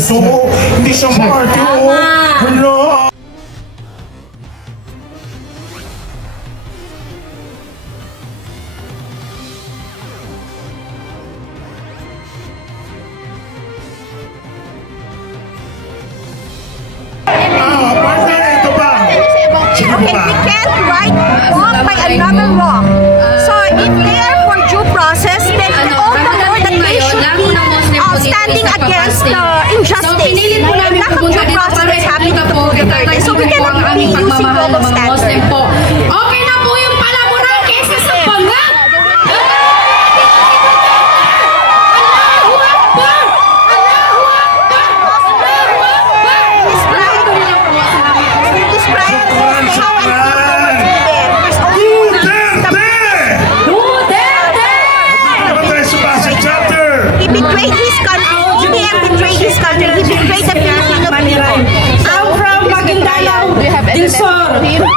puso. Hindi siya maarte. Hello. Okay, we can't write wrong by another wrong. So if they are for due process, then all the more that they should be standing against the injustice. And lack of due process is happening to Duterte. So we cannot be using global standards. Okay na po yung palamunan kesa sa pangat!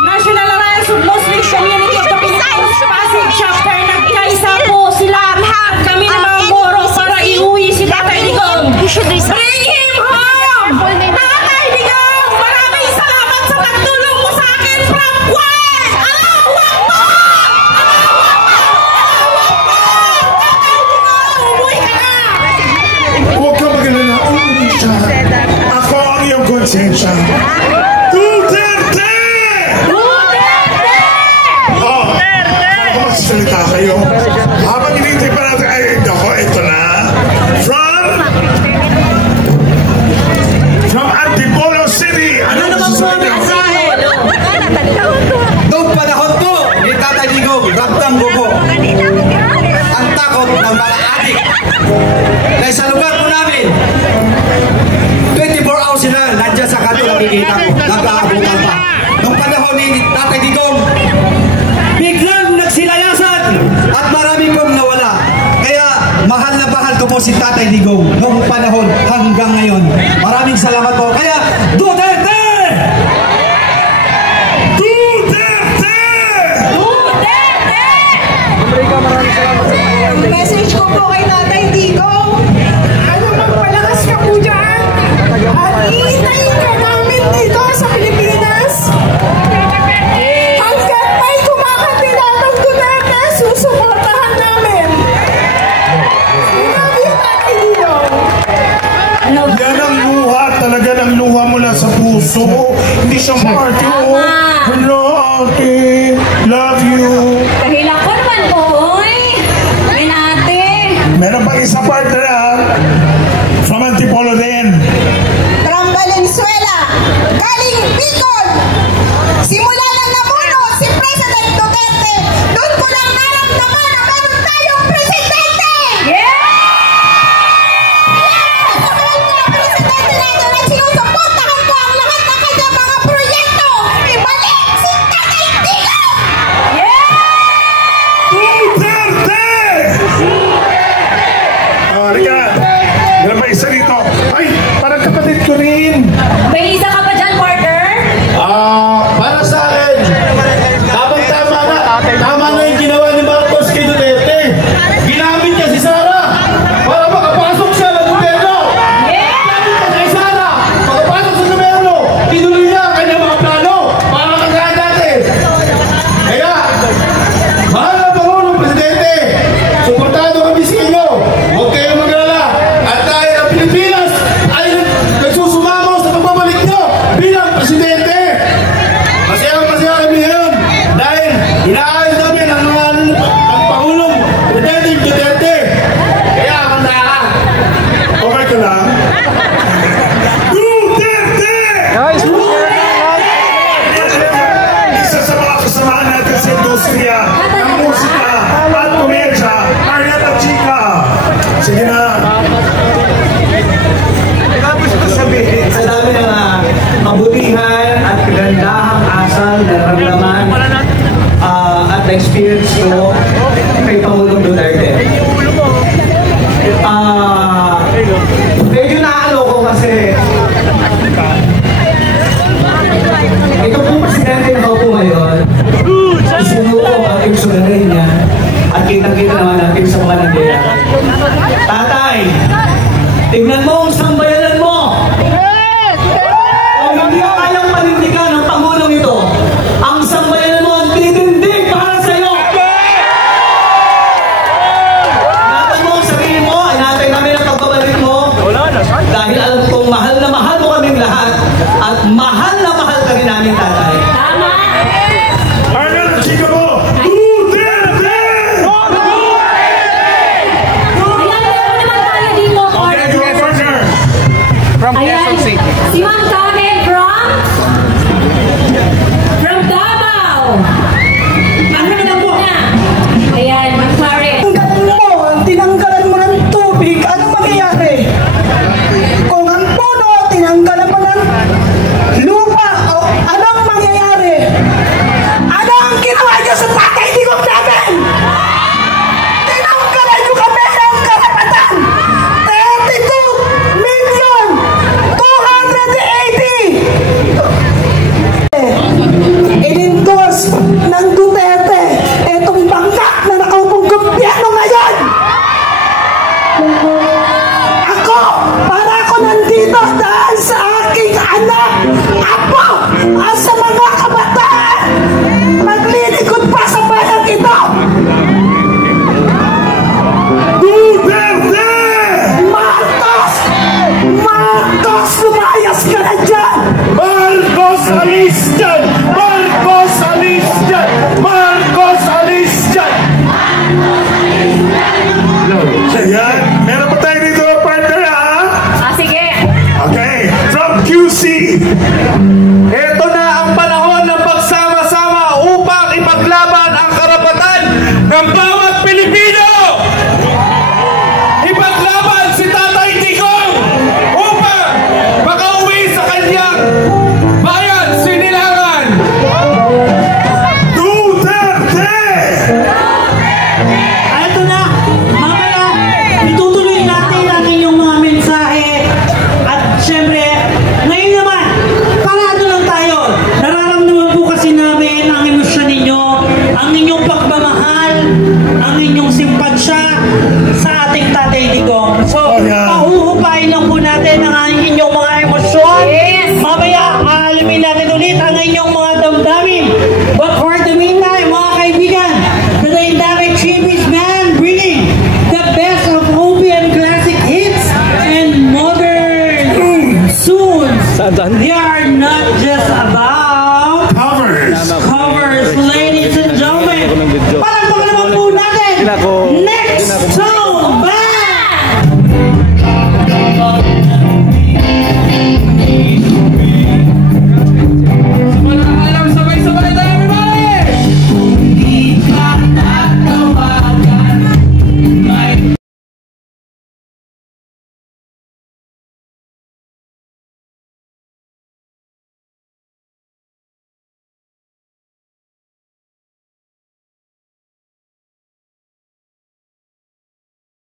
National Alliance of Muslim Community of the Philippines Pasig Chapter, nagkaisa po sila at kami na mga Moro para iuwi si Tatay Digong. Bring him home! Tatay Digong, maraming salamat sa pagtulong mo sa akin from Kuwait! Allahu Akbar! Umuwi ka na! Huwag ka mag-alala, umuwi siya. Ako ang iyong konsensya. Salita kayo. Habang hinihintay pa natin, ay, ako, ito na. From Antipolo City. Ano masasabi niyo? Noong panahon po ni Tatay Digong, ramdam ko po ang takot ng mga adik. Dahil sa lugar po namin, 24 hours sila, nandiyan sa kanto nakikita ko, nag-aabutan pa. Noong panahon ni Tatay Digong, biglang nagsilayasan at marami pong nawala. Kaya mahal na mahal ko po si Tatay Digong noong panahon hanggang ngayon. Maraming salamat po. Kaya Duterte! Duterte! Duterte! Ang message ko po kay Tatay Digong, ano magpalakas ka po dyan at iitayin ka namin dito sa Pilipinas. Hanggat may kumakandidatong Duterte, susuportahan namin. Love you, Tatay Digong. Yan ang luha, talaga ng luha mula sa puso. Hindi siya maarte. Hello, ate. Love you. Kahila ko naman po, oy. Ate. Meron pang isa partner, ha? From Antipolo din. From Valenzuela, galing Bicol. Simula na namuno si President Duterte, doon ko lang naramdaman na meron tayong presidente! Presidente natin at sinusuportahan ko ang lahat ng kanyang mga proyekto! Ibalik si Tatay Digong! Duterte! Rika, meron pa isa dito. Ay, parang kapatid ko rin. May isa ka pa dyan, partner? Para sa akin, tama na. Tama na yung ginawa ni Marcos kay Duterte. Ginamit niya si Sara para makapasok siya ng gobyerno. Ginamit niya kay Sara, makapasok sa gobyerno. Tinuloy niya ang kanyang mga plano para kagaya dati. Kaya, mahal na Pangulong Presidente, suportado kami sa inyo. Huwag kayong mag-alala. At dahil ang Pilipinas ay nagsusumamo sa pagbabalik niyo bilang Presidente. Masaya kami ngayon dahil inaayos namin ang Pangulong Presidente Duterte. Kaya manda ka. Okay ka lang? Duterte! Isa sa mga kasamaan natin sa industriya ng musika at komedya, Ariana Chica. Sige na. Sa dami ng mabutihan at kagandahang asal na naramdaman at experience ko kay Pangulong Duterte. Medyo naalo ko kasi ito po presidente na ako po ngayon, isunuko ang ilusunarin niya at kitang-kita naman natin sa mga nangyayari. Tatay, tignan mo ang sambayanan mo! mahal ka rin namin, tatay. Tama! Ano, chika mo? Duterte! Ayan, meron naman tayo dito. Okay, go partner. From Ayan, Quezon City. si Ma'am Carmen from Davao. Ano na po? Ayan, Ma'am Carmen. Tinanggalan mo ng tubig, ano mangyayari? Kung ang puno, tinanggalan mo ng lupa, o anong mangyayari? Ano ang ginawa niyo sa patay digong namin? Tinanggalan niyo kami ng karapatan! 32,280,000 in-endorse ng Duterte etong bangka na nakaupong gobyerno ngayon! Para ako nandito dahil sa aking anak, apo, at sa mga kabataan, maglilingkod pa sa bayang ito. Duterte! Marcos, lumayas ka na dyan! Marcos, alis dyan! Marcos, alis dyan! Marcos, alis dyan! Ayan, meron pa tayo dito, partner, ha? Sige. Okay, from QC. Ito na ang panahon ng pagsama-sama upang ipaglaban ang karapatan ng bawat Pilipino! Ipaglaban si Tatay Digong upang makauwi sa kanyang bayan, Sinilangan! Duterte! Ito na, mamaya, itutuloy natin ang inyong mga mensahe. At syempre, ngayon naman, parado lang tayo. Nararamdaman po kasi namin ang emosyon ninyo, ang inyong pagmamahal, ang inyong simpatsya sa ating Tatay Digong. So, pahuhupain lang po natin ang inyong mga emosyon. Mamaya, aalamin natin ulit ang inyong mga damdamin. But for the meantime, mga kaibigan, the Dynamic Tributes Band bringing the best of OPM classic hits and modern tunes. They are not just about Covers. covers, ladies and gentlemen. Palakpakan naman po natin.